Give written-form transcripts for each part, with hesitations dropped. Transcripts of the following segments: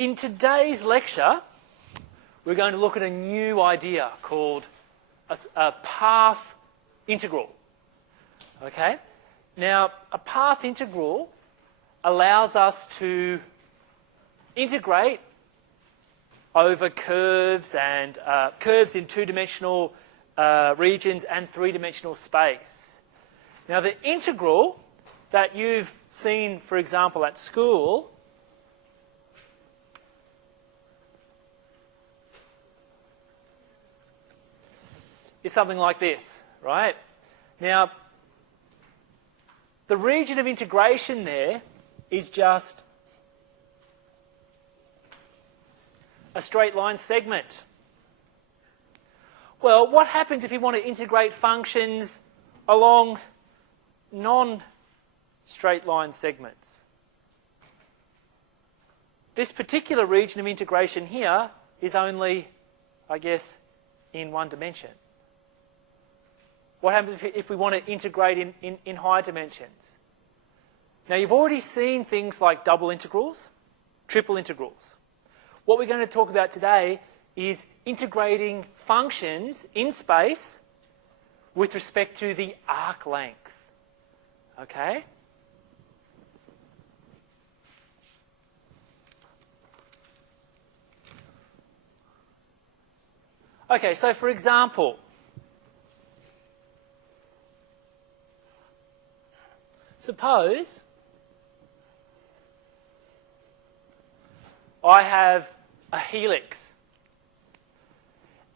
In today's lecture, we're going to look at a new idea called a path integral. Okay? Now, a path integral allows us to integrate over curves and curves in two-dimensional regions and three-dimensional space. Now, the integral that you've seen, for example, at school is something like this, right? Now, the region of integration there is just a straight line segment. Well, what happens if you want to integrate functions along non-straight line segments? This particular region of integration here is only, I guess, in one dimension. What happens if we want to integrate in higher dimensions? Now, you've already seen things like double integrals, triple integrals. What we're going to talk about today is integrating functions in space with respect to the arc length. Okay? Okay, so for example, suppose I have a helix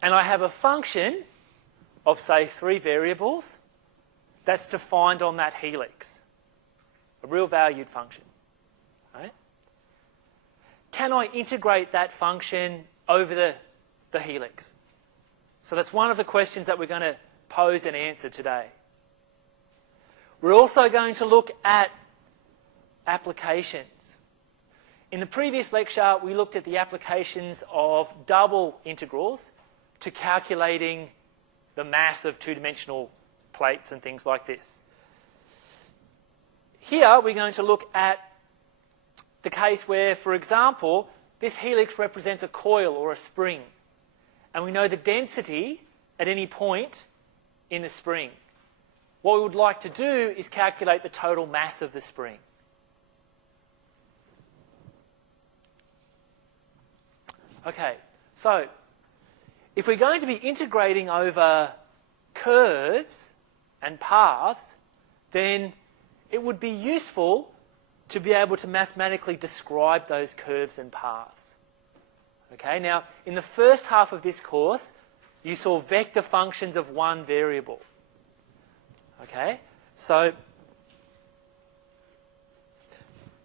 and I have a function of, say, 3 variables that's defined on that helix, a real valued function. Right? Can I integrate that function over the helix? So that's one of the questions that we're going to pose and answer today. We're also going to look at applications. In the previous lecture, we looked at the applications of double integrals to calculating the mass of two-dimensional plates and things like this. Here, we're going to look at the case where, for example, this helix represents a coil or a spring, and we know the density at any point in the spring. What we would like to do is calculate the total mass of the spring. Okay, so if we're going to be integrating over curves and paths, then it would be useful to be able to mathematically describe those curves and paths. Okay, now in the first half of this course, you saw vector functions of one variable. Okay, so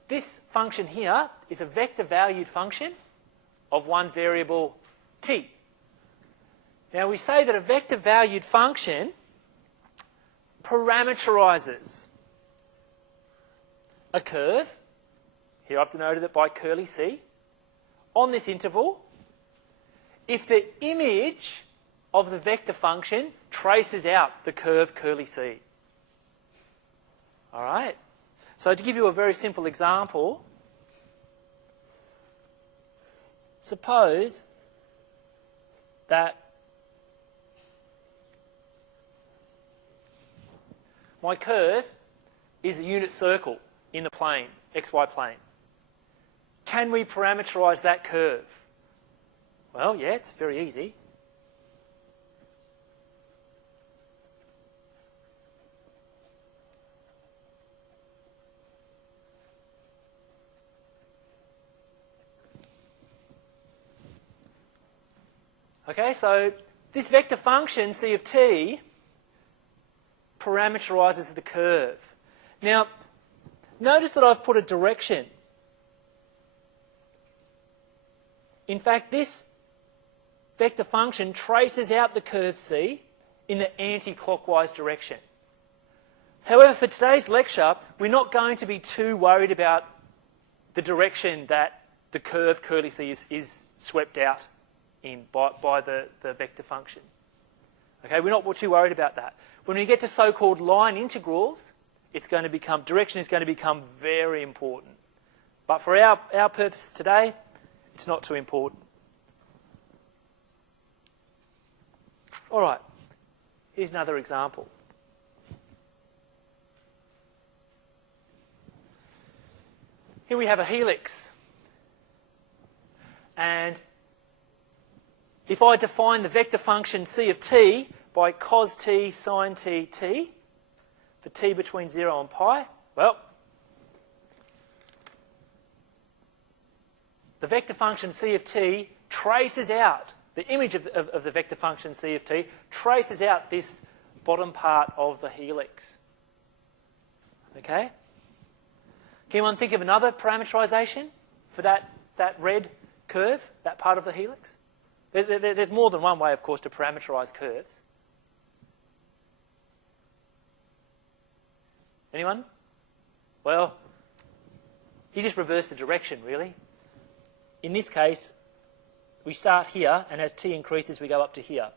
this function here is a vector valued function of one variable t. Now we say that a vector valued function parameterizes a curve, here I've denoted it by curly c, on this interval if the image of the vector function traces out the curve curly c. All right? So to give you a very simple example, suppose that my curve is a unit circle in the plane, xy plane. Can we parameterize that curve? Well, yeah, it's very easy. Okay, so this vector function, c of t, parameterizes the curve. Now, notice that I've put a direction. In fact, this vector function traces out the curve c in the anti-clockwise direction. However, for today's lecture, we're not going to be too worried about the direction that the curve curly c is swept out in by the vector function. Okay, we're not too worried about that. When we get to so-called line integrals, direction is going to become very important. But for our purpose today, It's not too important. All right, here's another example. Here we have a helix. And if I define the vector function c of t by cos t sine t t for t between 0 and pi, well, the vector function c of t traces out, the image of the vector function c of t traces out this bottom part of the helix. Okay? Can anyone think of another parameterization for that red curve, that part of the helix? There's more than one way, of course, to parameterize curves. Anyone? Well, you just reverse the direction, really. In this case, we start here, and as t increases, we go up to here.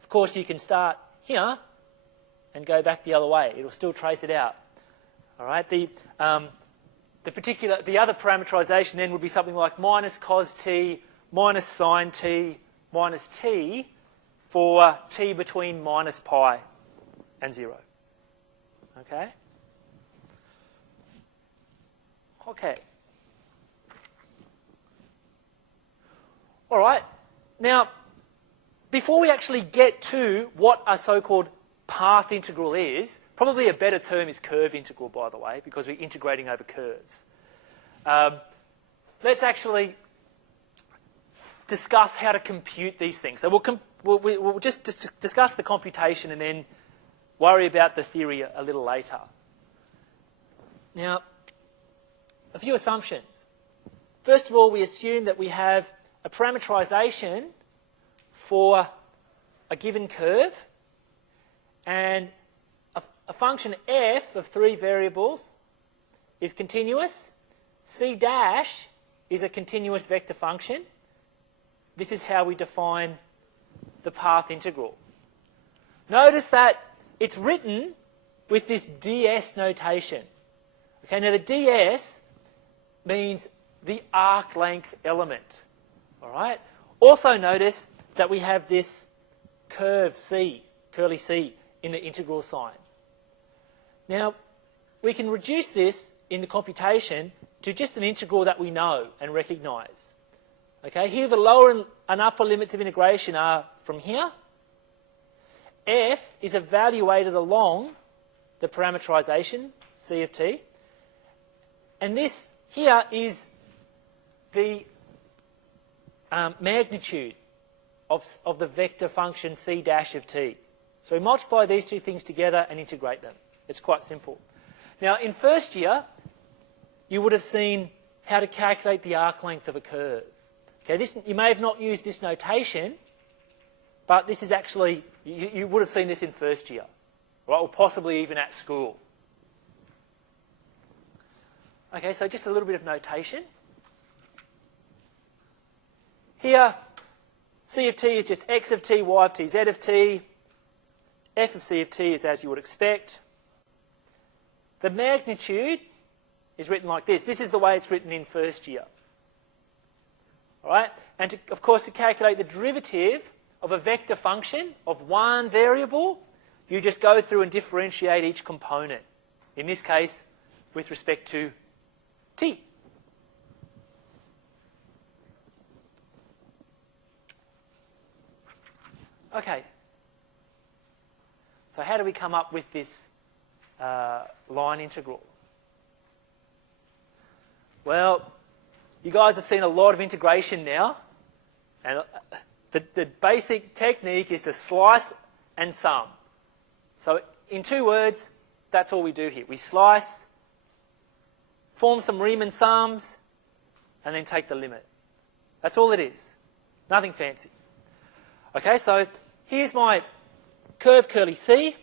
Of course, you can start here and go back the other way. It'll still trace it out. All right. The other parameterization then would be something like minus cos t minus sine t minus t for t between minus pi and 0. Okay? Okay. All right. Now, before we actually get to what a so-called path integral is, probably a better term is curve integral, by the way, because we're integrating over curves. Let's actually discuss how to compute these things. So we'll just discuss the computation and then worry about the theory a little later. Now, a few assumptions. First of all, we assume that we have a parameterization for a given curve, and a function f of 3 variables is continuous. C dash is a continuous vector function. This is how we define the path integral. Notice that it's written with this ds notation. Okay, now the ds means the arc length element. All right. Also notice that we have this curve c, curly c, in the integral sign. Now, we can reduce this in the computation to just an integral that we know and recognise. Okay, here the lower and upper limits of integration are from here. F is evaluated along the parameterization, c of t. And this here is the magnitude of the vector function c dash of t. So we multiply these two things together and integrate them. It's quite simple. Now, in first year, you would have seen how to calculate the arc length of a curve. Okay, you may have not used this notation, but this is actually, you would have seen this in first year, right, or possibly even at school. Okay, so just a little bit of notation. Here, c of t is just x of t, y of t, z of t. F of c of t is as you would expect. The magnitude is written like this. This is the way it's written in first year. All right? And of course, to calculate the derivative of a vector function of one variable, you just go through and differentiate each component. In this case, with respect to t. Okay. So how do we come up with this line integral? Well, you guys have seen a lot of integration now. And the basic technique is to slice and sum. So in 2 words, that's all we do here. We slice, form some Riemann sums, and then take the limit. That's all it is. Nothing fancy. Okay, so here's my curve curly C.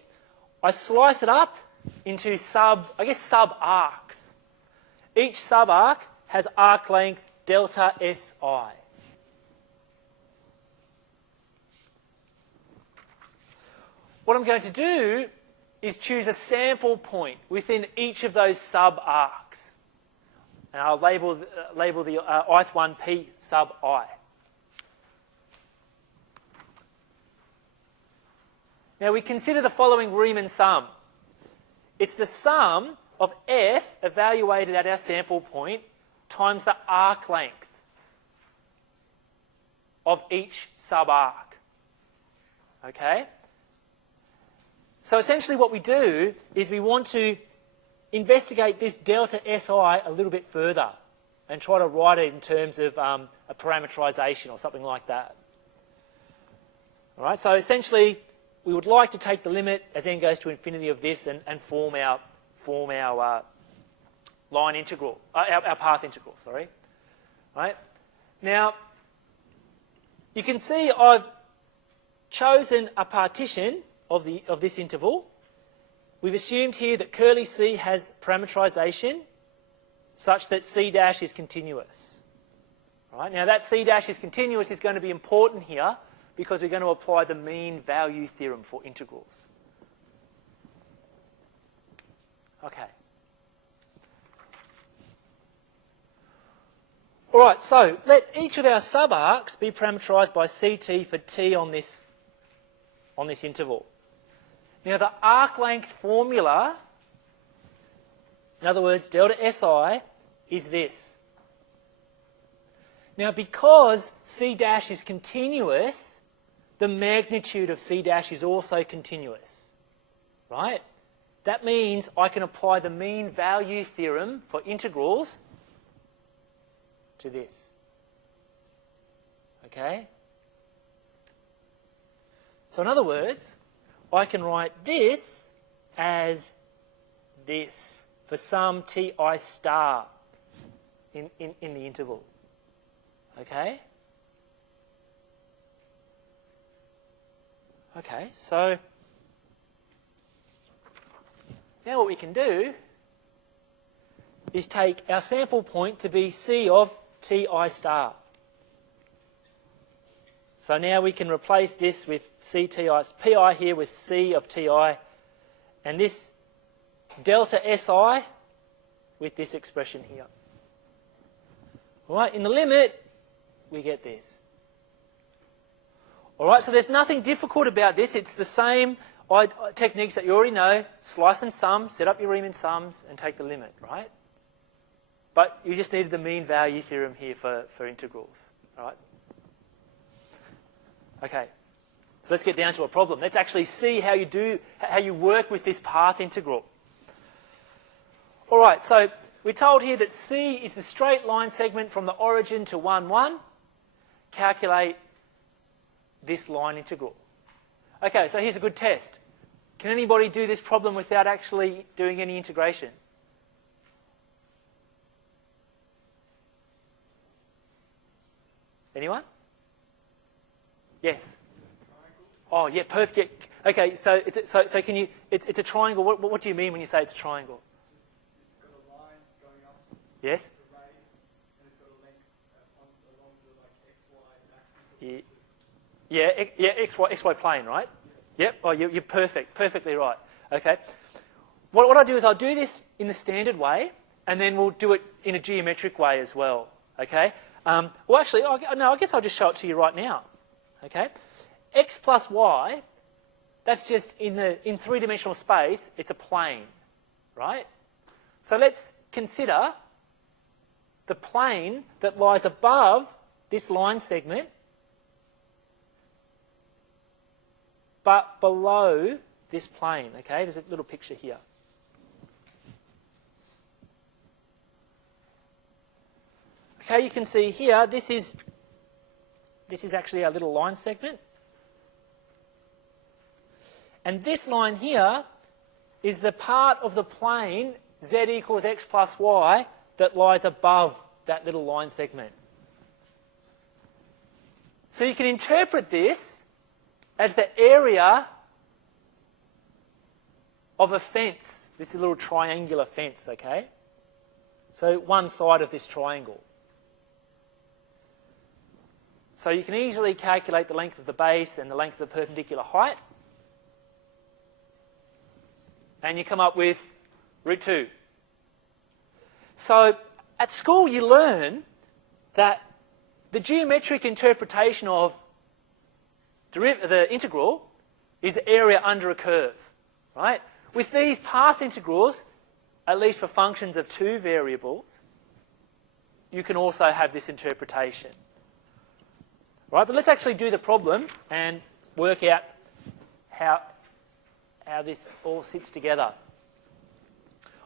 I slice it up into sub-arcs. Each sub-arc has arc length delta SI. What I'm going to do is choose a sample point within each of those sub-arcs. And I'll label the ith 1 p sub I. Now we consider the following Riemann sum. It's the sum of f evaluated at our sample point times the arc length of each sub-arc. Okay? So essentially what we do is we want to investigate this delta SI a little bit further and try to write it in terms of a parameterization or something like that. All right, so essentially we would like to take the limit as n goes to infinity of this and form our line integral, our path integral, sorry. Right? Now, you can see I've chosen a partition of this interval. We've assumed here that curly C has parameterization such that C dash is continuous. Right? Now that C dash is continuous is going to be important here because we're going to apply the mean value theorem for integrals. Okay. All right, so let each of our subarcs be parameterized by Ct for t on this interval. Now the arc length formula, in other words, delta SI, is this. Now because C dash is continuous, the magnitude of C dash is also continuous. Right? That means I can apply the mean value theorem for integrals to this. Okay? So in other words, I can write this as this for some ti star in the interval. Okay? Okay, so now what we can do is take our sample point to be C of ti star. So now we can replace this with pi here with C of ti, and this delta SI with this expression here. All right, in the limit, we get this. All right, so there's nothing difficult about this. It's the same techniques that you already know. Slice and sum, set up your Riemann sums, and take the limit, right? But you just needed the mean value theorem here for integrals. All right? Okay, so let's get down to a problem. Let's actually see how you work with this path integral. All right, so we're told here that C is the straight line segment from the origin to 1, 1. Calculate this line integral. Okay, so here's a good test. Can anybody do this problem without actually doing any integration? Anyone? Yes. Oh, yeah, perfect. Okay, so so can you? It's a triangle. What do you mean when you say it's a triangle? It's got a line going up. Yes. The ray, and it's got a length along the XY axis. XY plane, right? Yep. Oh, you're perfect. Perfectly right. Okay. What I do is I'll do this in the standard way, and then we'll do it in a geometric way as well. Okay. Well, actually, I guess I'll just show it to you right now. Okay. X plus y, that's just in three-dimensional space, it's a plane, right? So let's consider the plane that lies above this line segment, but below this plane. Okay, there's a little picture here. Okay, you can see here, this is actually our little line segment. And this line here is the part of the plane z equals x plus y that lies above that little line segment. So you can interpret this as the area of a fence. This is a little triangular fence, okay? So one side of this triangle. So you can easily calculate the length of the base and the length of the perpendicular height. And you come up with root 2. So at school you learn that the geometric interpretation of the integral is the area under a curve, right? With these path integrals, at least for functions of two variables, you can also have this interpretation. Right, but let's actually do the problem and work out how this all sits together.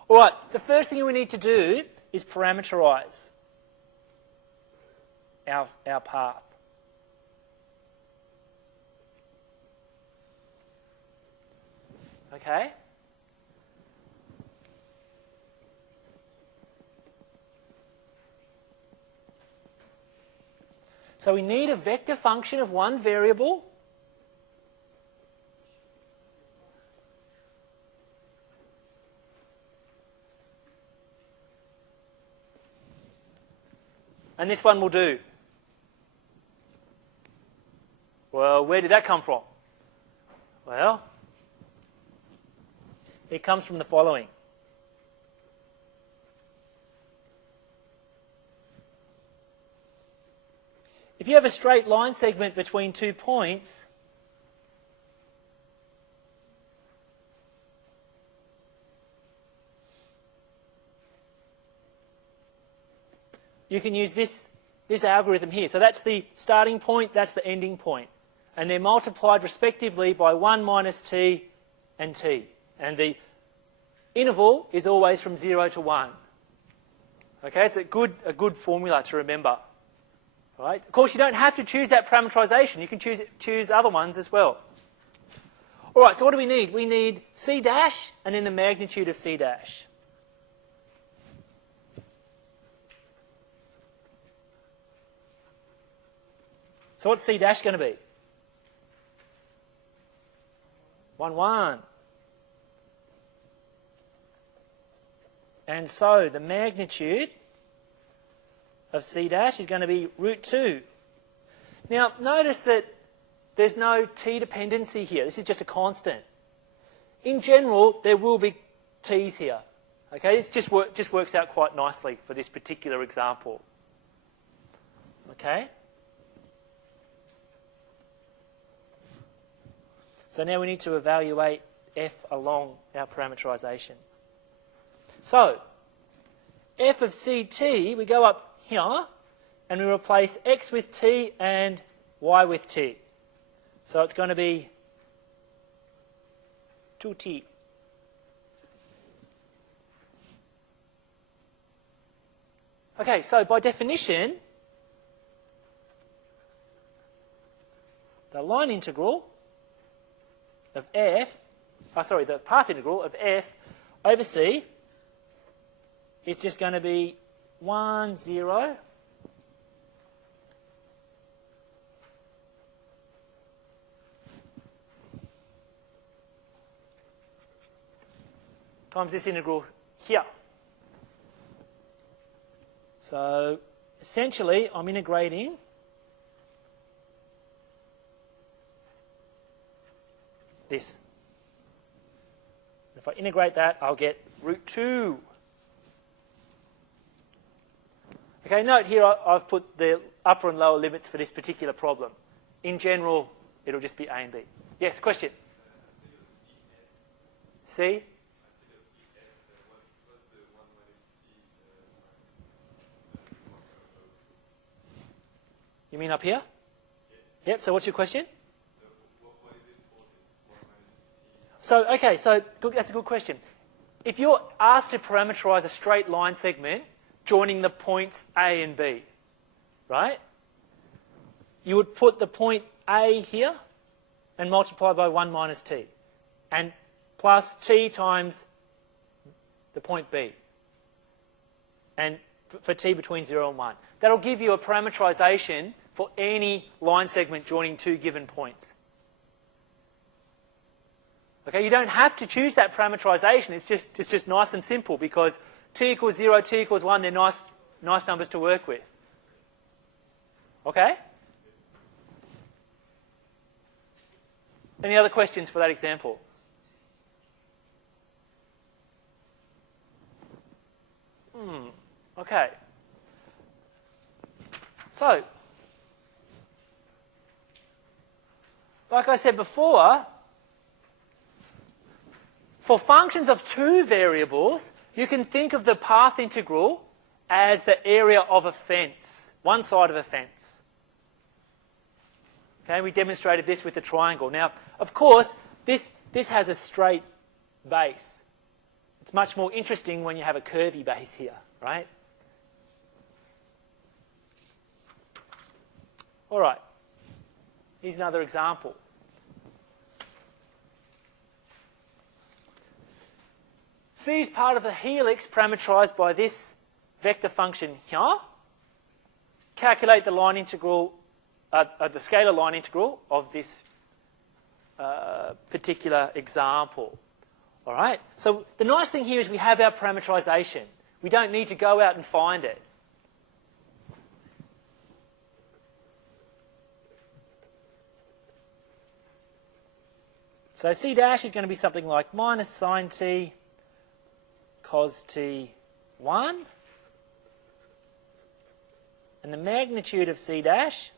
All right, the first thing we need to do is parameterize our path. Okay? So we need a vector function of one variable. And this one will do. Well, where did that come from? Well, it comes from the following. If you have a straight line segment between 2 points, you can use this algorithm here. So that's the starting point, that's the ending point. And they're multiplied respectively by 1 minus t and t. And the interval is always from 0 to 1. Okay, it's a good formula to remember. Right? Of course, you don't have to choose that parameterization. You can choose other ones as well. All right, so what do we need? We need c dash and then the magnitude of c dash. So what's c dash going to be? 1, 1. And so the magnitude of c dash is going to be root 2. Now, notice that there's no t dependency here. This is just a constant. In general, there will be t's here. Okay, this just works out quite nicely for this particular example. Okay? So now we need to evaluate f along our parameterization. So, f of ct, we go up here, and we replace x with t and y with t. So it's going to be 2t. Okay, so by definition, the line integral of f, the path integral of f over c is just going to be 1, 0 times this integral here. So essentially, I'm integrating this. If I integrate that, I'll get root 2. Okay, note here I've put the upper and lower limits for this particular problem. In general, it'll just be a and b. Yes, question? C? You mean up here? Yep, so what's your question? So, okay, that's a good question. If you're asked to parameterize a straight line segment joining the points A and B, right? You would put the point A here and multiply by 1 minus t, and plus t times the point B, and for t between 0 and 1. That'll give you a parameterization for any line segment joining two given points. Okay, you don't have to choose that parameterization. It's just nice and simple because t equals 0, t equals 1, they're nice numbers to work with. Okay? Any other questions for that example? Okay. So, like I said before, for functions of two variables, you can think of the path integral as the area of a fence, one side of a fence. Okay, we demonstrated this with the triangle. Now, of course, this has a straight base. It's much more interesting when you have a curvy base here, right? All right, here's another example. C is part of a helix parameterized by this vector function here. Calculate the line integral, the scalar line integral of this particular example. All right. So the nice thing here is we have our parameterization. We don't need to go out and find it. So C dash is going to be something like minus sine t cos t 1. And the magnitude of C dash,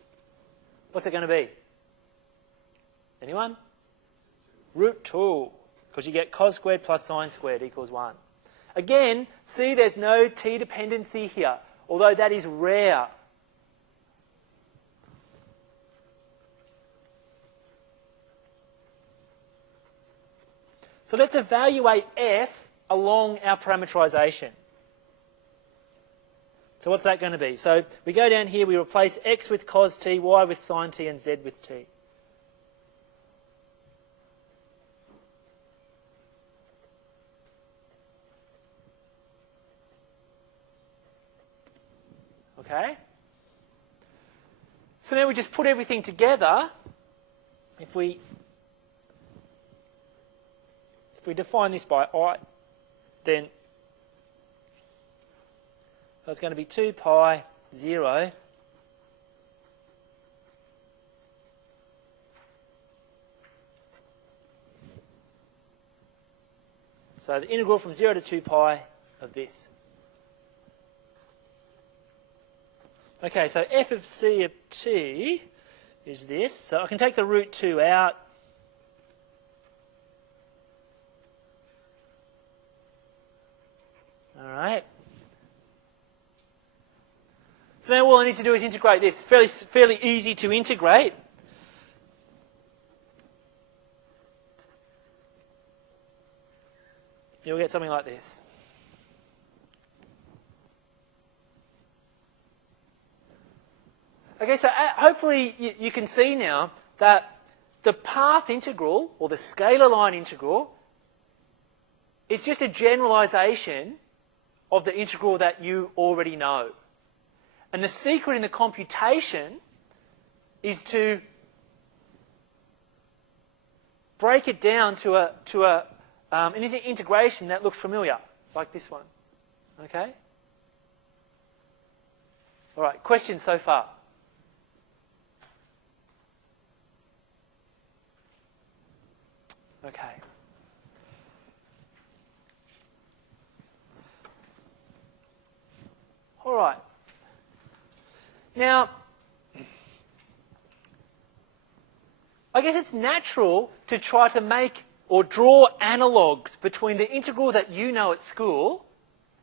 what's it going to be? Anyone? Root 2, because you get cos squared plus sine squared equals 1. Again, see there's no t dependency here, although that is rare. So let's evaluate f along our parameterization. So what's that going to be? So we go down here, we replace x with cos t, y with sine t, and z with t. Okay? So now we just put everything together. If we define this by I, then it's going to be 2 pi 0 so the integral from 0 to 2 pi of this. Okay, so f of c of t is this. So I can take the root 2 out. All right. So now all I need to do is integrate this. Fairly easy to integrate. You'll get something like this. Okay, so hopefully you can see now that the path integral, or the scalar line integral, is just a generalization of the integral that you already know. And the secret in the computation is to break it down to an integration that looks familiar, like this one. Okay? All right, questions so far? Okay. All right. Now, I guess it's natural to try to make or draw analogues between the integral that you know at school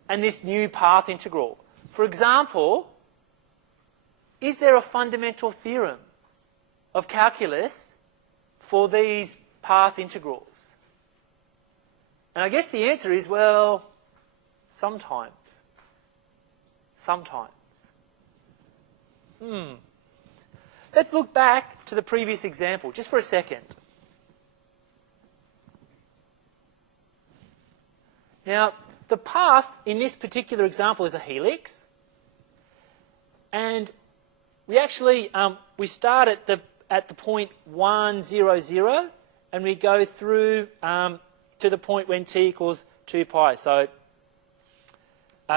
and this new path integral. For example, is there a fundamental theorem of calculus for these path integrals? And I guess the answer is, well, sometimes. Sometimes. Let's look back to the previous example, just for a second. Now, the path in this particular example is a helix. And we actually, we start at the point 1, 0, 0, and we go through to the point when t equals 2 pi. So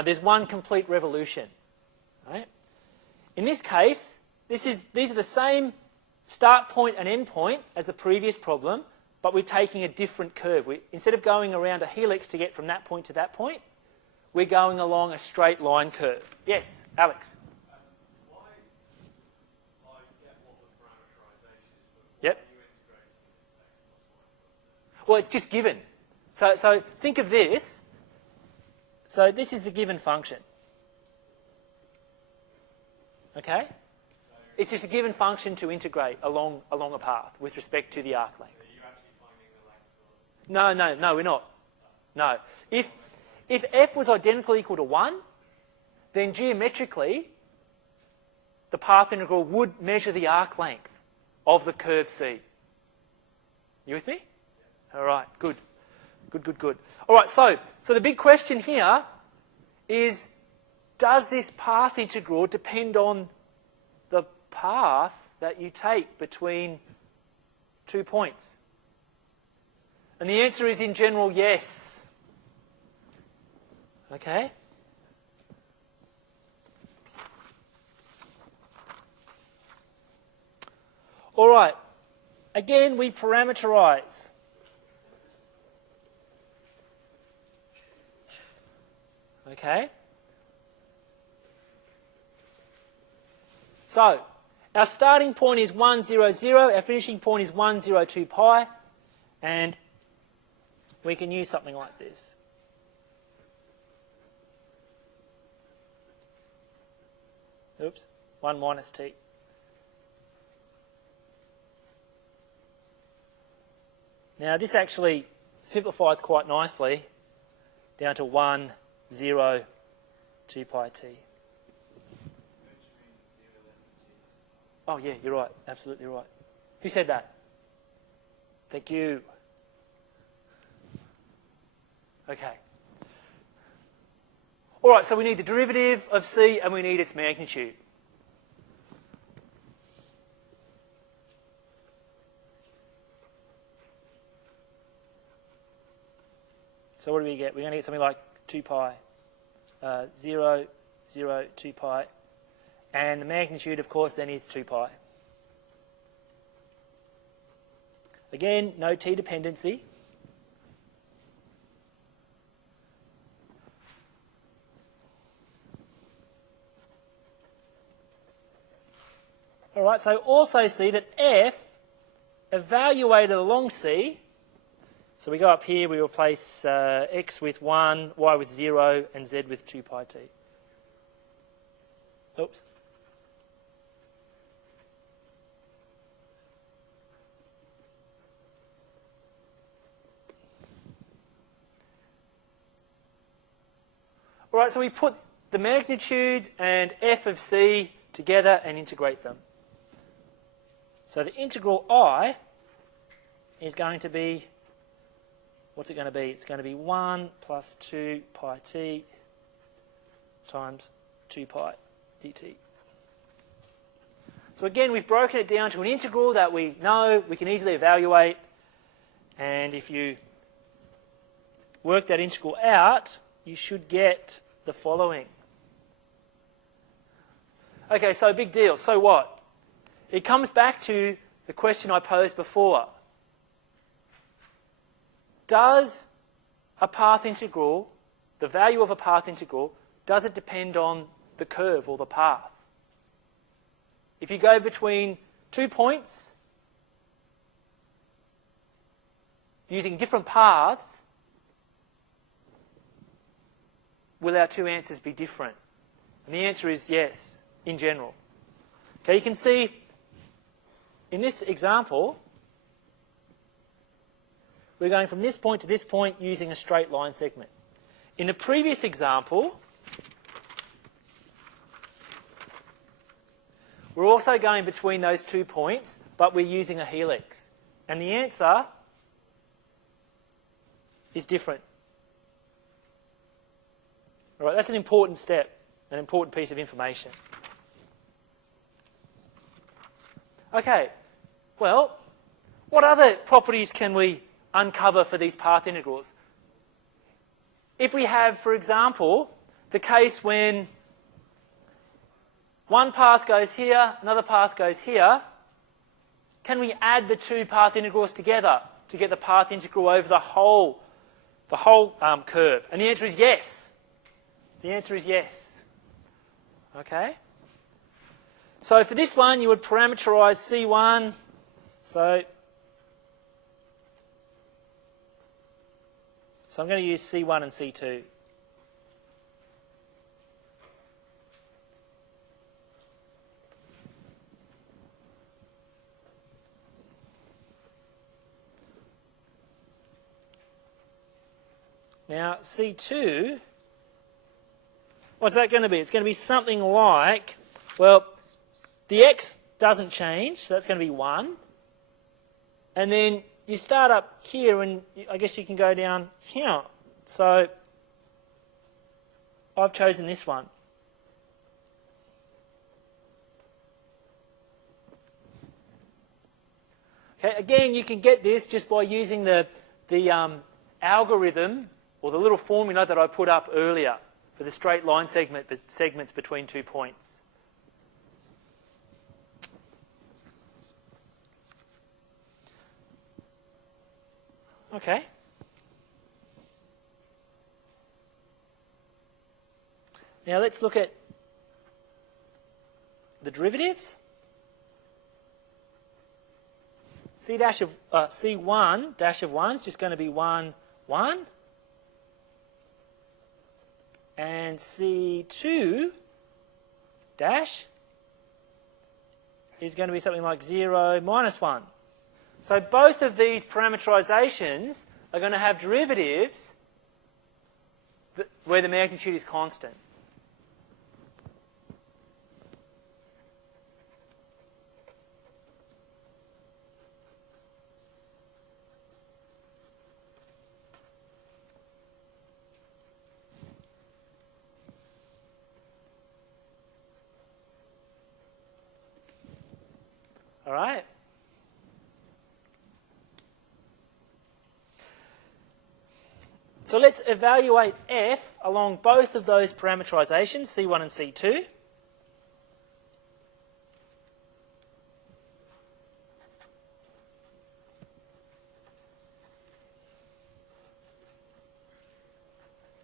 there's one complete revolution. Right? In this case, these are the same start point and end point as the previous problem, but we're taking a different curve. Instead of going around a helix to get from that point to that point, we're going along a straight line curve. Yes, Alex? Why Well, it's just given. So think of this. So this is the given function. Okay? It's just a given function to integrate along a path with respect to the arc length. Are you actually finding the length? No, we're not. No. If f was identically equal to 1, then geometrically the path integral would measure the arc length of the curve C. You with me? All right, good. Good. All right, so the big question here is, does this path integral depend on the path that you take between 2 points? And the answer is, in general, yes. Okay? All right. Again, we parameterize. Okay? So, our starting point is 1, 0, 0. Our finishing point is 1, 0, 2 pi. And we can use something like this. Oops, 1 minus t. Now, this actually simplifies quite nicely down to 1, 0, 2 pi t. Oh, yeah, you're right. Absolutely right. Who said that? Thank you. Okay. All right, so we need the derivative of c and we need its magnitude. So what do we get? We're going to get something like 2 pi, 0, 0, 2 pi. And the magnitude, of course, then is 2 pi. Again, no t dependency. All right, so also see that f evaluated along c. So we go up here, we replace x with 1, y with 0, and z with 2 pi t. Oops. All right, so we put the magnitude and f of c together and integrate them. So the integral I is going to be, what's it going to be? It's going to be 1 plus 2 pi t times 2 pi dt. So again, we've broken it down to an integral that we know, we can easily evaluate. And if you work that integral out, you should get the following. Okay, so big deal. So what? It comes back to the question I posed before. Does a path integral, the value of a path integral, does it depend on the curve or the path? If you go between 2 points using different paths, will our two answers be different? And the answer is yes, in general. Okay, you can see in this example, we're going from this point to this point using a straight line segment. In the previous example, we're also going between those 2 points, but we're using a helix. And the answer is different. All right, that's an important step, an important piece of information. Okay, well, what other properties can we uncover for these path integrals? If we have, for example, the case when one path goes here, another path goes here, can we add the two path integrals together to get the path integral over the whole curve? And the answer is yes. The answer is yes. Okay? So for this one, you would parameterize C1. So So I'm going to use C1 and C2. Now, C2, what's that going to be? It's going to be something like, well, the x doesn't change, so that's going to be 1. And then you start up here, and I guess you can go down here. So I've chosen this one. Okay, again, you can get this just by using the algorithm, or the little formula that I put up earlier for the straight line segments between 2 points. Okay. Now let's look at the derivatives. C1 dash of 1 is just going to be 1, 1. And C2 dash is going to be something like 0, minus 1. So both of these parameterizations are going to have derivatives where the magnitude is constant. All right? So let's evaluate f along both of those parameterizations, C1 and C2.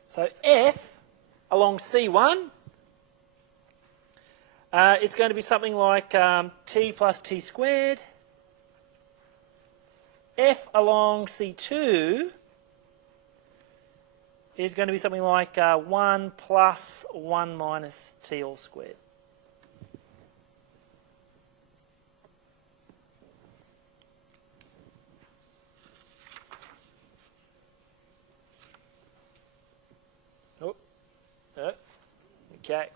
So f along C1, it's going to be something like t plus t squared. F along C2 is going to be something like 1 plus 1 minus t all squared. Okay.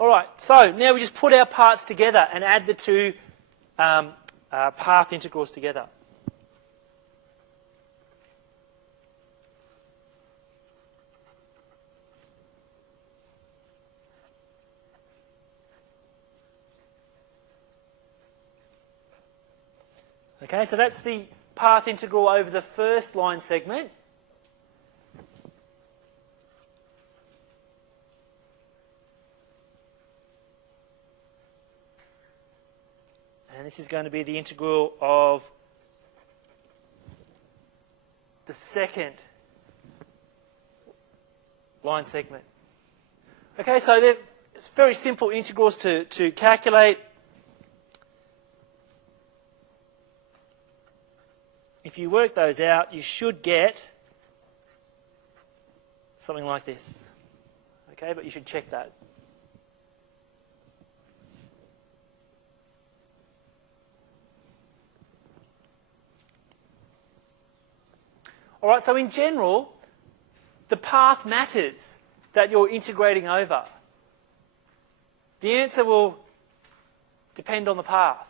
All right, so now we just put our parts together and add the two path integrals together. Okay, so that's the path integral over the first line segment. And this is going to be the integral of the second line segment. Okay, so they're very simple integrals to calculate. If you work those out, you should get something like this. Okay, but you should check that. All right, so in general, the path matters that you're integrating over. The answer will depend on the path.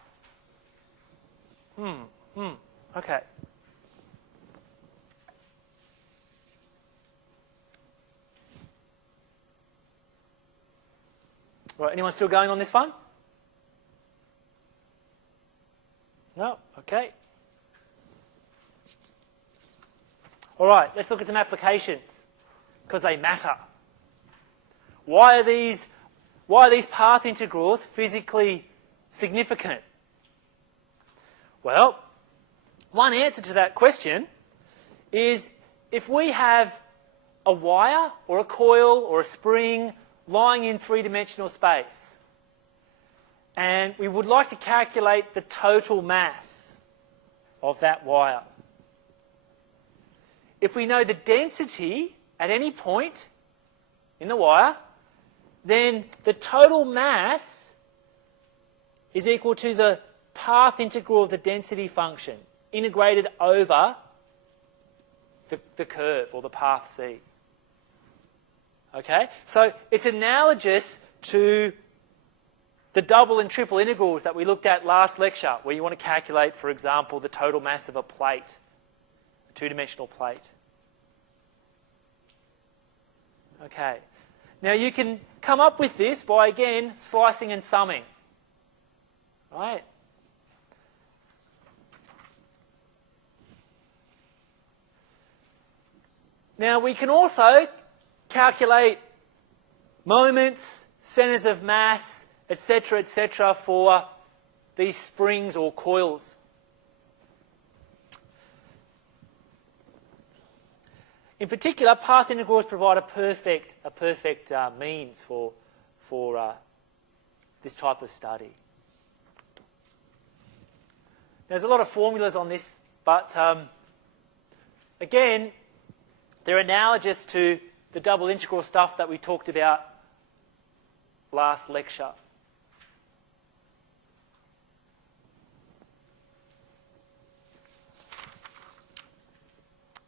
Okay. Right, anyone still going on this one? No? Okay. All right, let's look at some applications, because they matter. Why are these path integrals physically significant? Well, one answer to that question is if we have a wire or a coil or a spring lying in three-dimensional space, and we would like to calculate the total mass of that wire. if we know the density at any point in the wire, then the total mass is equal to the path integral of the density function integrated over the curve or the path C. Okay? So it's analogous to the double and triple integrals that we looked at last lecture, where you want to calculate, for example, the total mass of a plate, a two-dimensional plate. Okay. Now you can come up with this by, again, slicing and summing. Right? Now we can also calculate moments, centres of mass, etc., for these springs or coils. In particular, path integrals provide a perfect means for this type of study. There's a lot of formulas on this, but again, they're analogous to the double integral stuff that we talked about last lecture.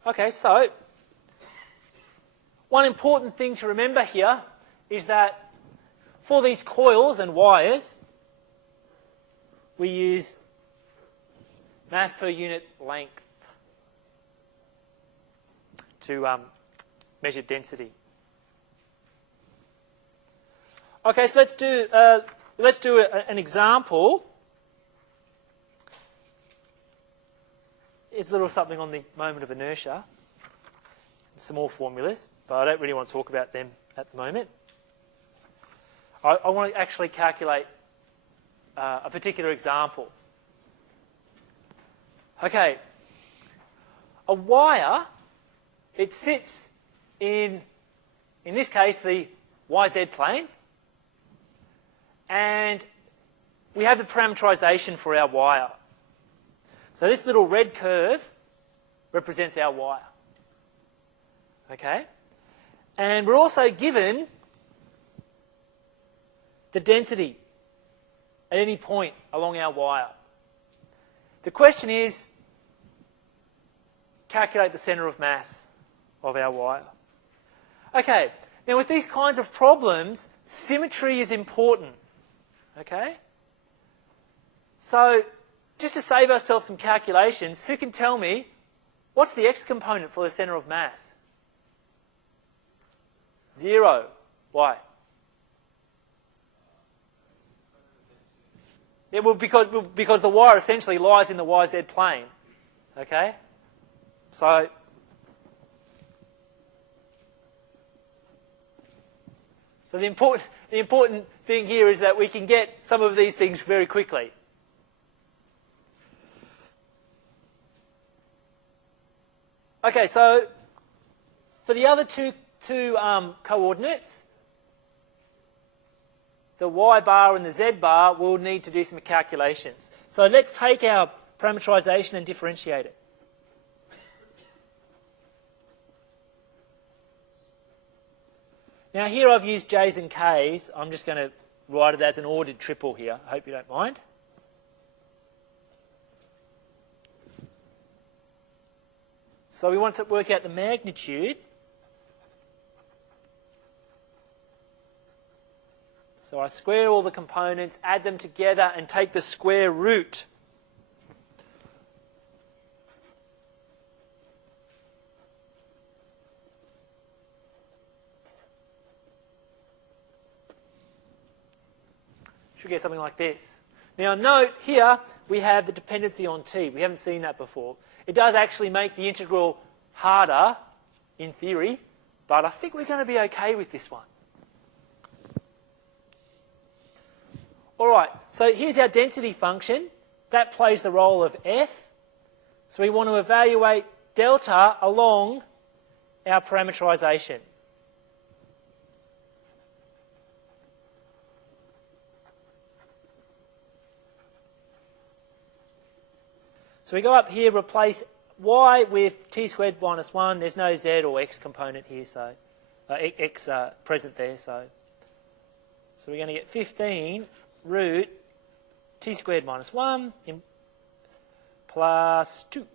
Okay, so one important thing to remember here is that for these coils and wires, we use mass per unit length to measure density. Okay, so let's do an example. Here's a little something on the moment of inertia. Some more formulas, but I don't really want to talk about them at the moment. I want to actually calculate a particular example. Okay, a wire, it sits in this case, the YZ plane, and we have the parameterization for our wire. So this little red curve represents our wire. Okay? And we're also given the density at any point along our wire. The question is, calculate the centre of mass of our wire. Okay, now with these kinds of problems, symmetry is important. Okay? So, just to save ourselves some calculations, who can tell me what's the x component for the centre of mass? 0. Why? Yeah, well, because the wire essentially lies in the YZ plane. Okay? So the important thing here is that we can get some of these things very quickly. Okay, so for the other two coordinates, the y bar and the z bar, we'll need to do some calculations. So let's take our parameterization and differentiate it. Now here I've used j's and k's. I'm just going to write it as an ordered triple here. I hope you don't mind. So we want to work out the magnitude. So I square all the components, add them together, and take the square root. Should get something like this. Now note here we have the dependency on t. We haven't seen that before. It does actually make the integral harder in theory, but I think we're going to be okay with this one. All right, so here's our density function. That plays the role of f. So we want to evaluate delta along our parameterization. So we go up here, replace y with t squared minus 1, there's no z or x component here, so x present there, so we're going to get 15 root t squared minus 1 plus 2.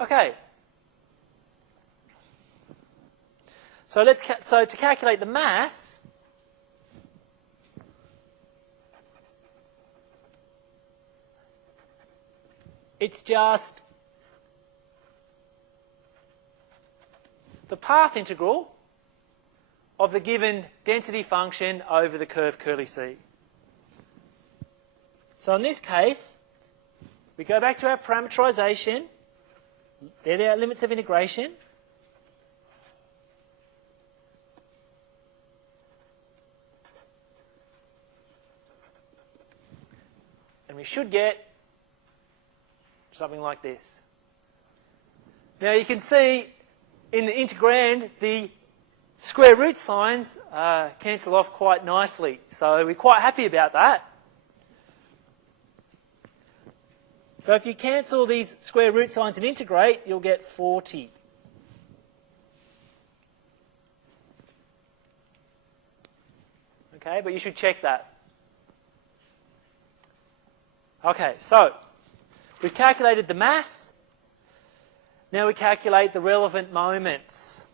Okay. So to calculate the mass, it's just the path integral of the given density function over the curve curly C. So in this case, we go back to our parameterization. There are limits of integration. And we should get something like this. Now you can see in the integrand the square root signs cancel off quite nicely. So we're quite happy about that. So if you cancel these square root signs and integrate, you'll get 40. Okay, but you should check that. Okay, so we've calculated the mass. Now we calculate the relevant moments.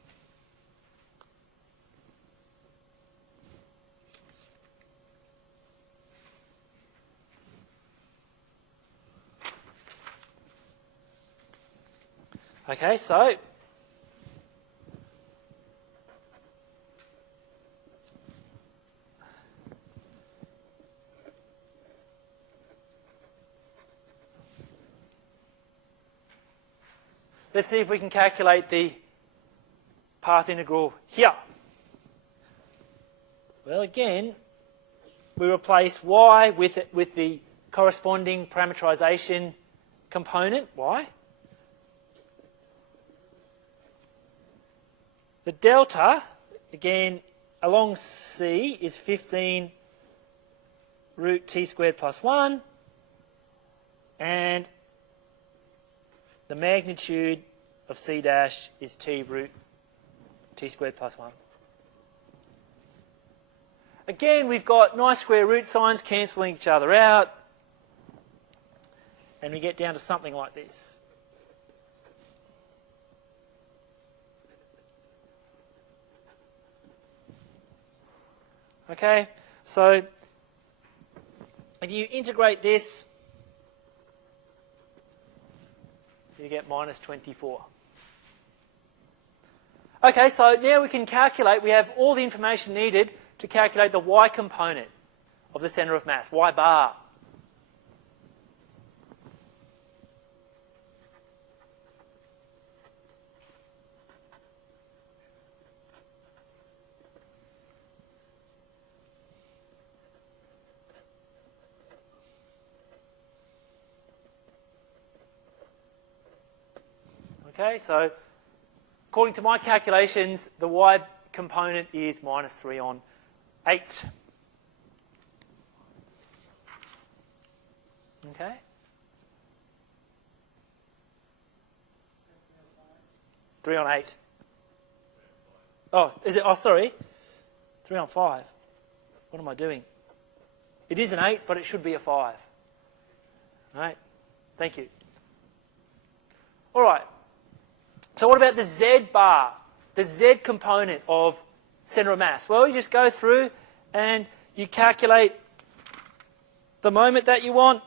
Okay, so let's see if we can calculate the path integral here. Well, again, we replace y with the corresponding parameterization component, y. The delta, again, along C is 15 root t squared plus 1, and the magnitude of C dash is t root t squared plus 1. Again, we've got nice square root signs cancelling each other out, and we get down to something like this. Okay, so if you integrate this, you get minus 24. Okay, so now we can calculate, we have all the information needed to calculate the y component of the centre of mass, y bar. Okay, so according to my calculations, the y component is minus 3 on 8. Okay? Three on 8. Oh, is it? Oh, sorry. 3 on 5. What am I doing? It is an 8, but it should be a 5. All right. Thank you. All right. So what about the Z bar, the Z component of centre of mass? Well, you just go through and you calculate the moment that you want.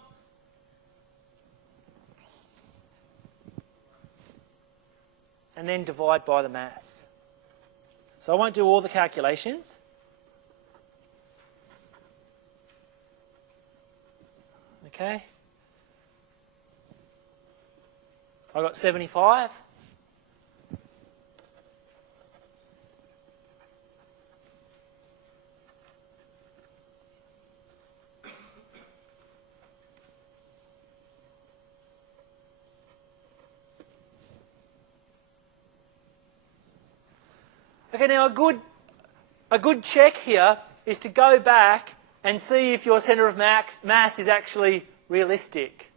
And then divide by the mass. So I won't do all the calculations. Okay. I got 75. Okay, now a good check here is to go back and see if your centre of mass is actually realistic.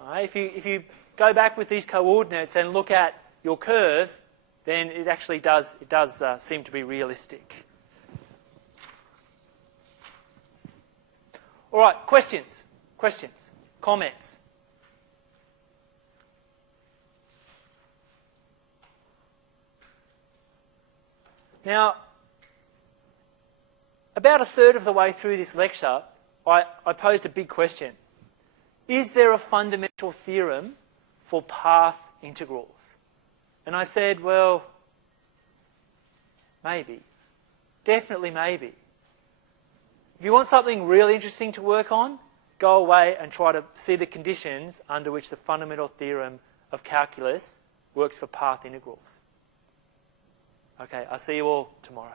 All right, if you go back with these coordinates and look at your curve, then it actually does seem to be realistic. All right, questions, comments. Now, about a third of the way through this lecture, I posed a big question. Is there a fundamental theorem for path integrals? And I said, well, maybe. Definitely maybe. If you want something really interesting to work on, go away and try to see the conditions under which the fundamental theorem of calculus works for path integrals. Okay, I'll see you all tomorrow.